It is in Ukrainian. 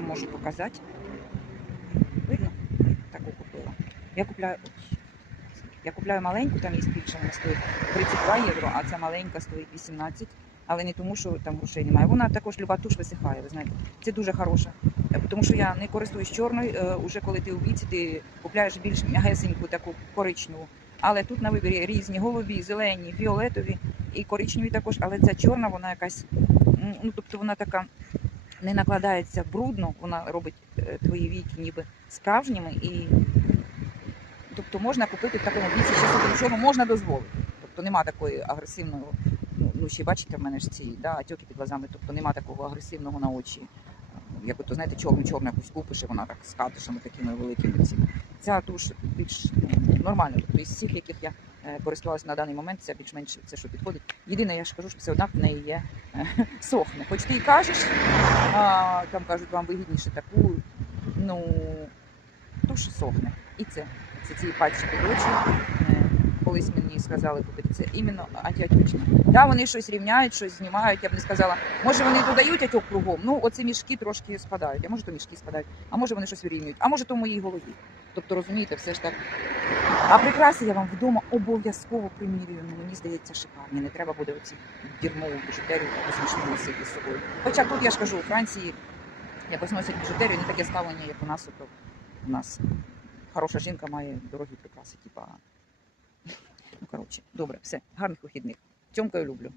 Можу показати. Видно? Таку купила. Я купляю. Я купляю маленьку, там є більше, вона стоїть 32 євро, а ця маленька стоїть 18. Але не тому, що там грошей немає. Вона також люба туш висихає, ви знаєте. Це дуже хороша. Е, Тому що я не користуюсь чорною, е, уже коли ти у віці, ти купляєш більш м'ягесеньку, таку коричневу. Але тут на виборі різні голубі, зелені, фіолетові і коричневі також, але ця чорна, вона якась, ну тобто вона така не накладається брудно, вона робить е, твої віки ніби справжніми і тобто можна купити в такому віці собі нічого можна дозволити. Тобто нема такої агресивної, ну, ну ще бачите, в мене ж ці да, отеки під глазами, тобто нема такого агресивного на очі. Як ото, знаєте, чорну-чорну якусь купиш, і вона так з катишами такими великими. Ця туш більш ну, нормальна. Тобто із всіх, яких я е, користувалася на даний момент, це більш-менш це, що підходить. Єдине, я ж кажу, що все однак в неї є е, сохне. Хоч ти і кажеш, а, там кажуть, вам вигідніше таку, ну туш сохне. І це. Це ці пальчики очі. Е, Колись мені сказали купити це іменно антиотечне. Да, вони щось рівняють, щось знімають. Я б не сказала, може вони додають отьок кругом. Ну, оці мішки трошки спадають, а може то мішки спадають, а може вони щось вирівнюють, а може то в моїй голові. Тобто, розумієте, все ж так. А прикраси я вам вдома обов'язково примірюю. Ну, мені здається, шикарні. Не треба буде оці дірмову біжутерію якось смішну носити з собою. Хоча тут я ж кажу, у Франції якось носять біжутерію, не таке ставлення, як у нас. Ото у нас хороша жінка має дорогі прикраси, типа. Ну, коротше, добре, все, гарних вихідних. Тьомкою люблю.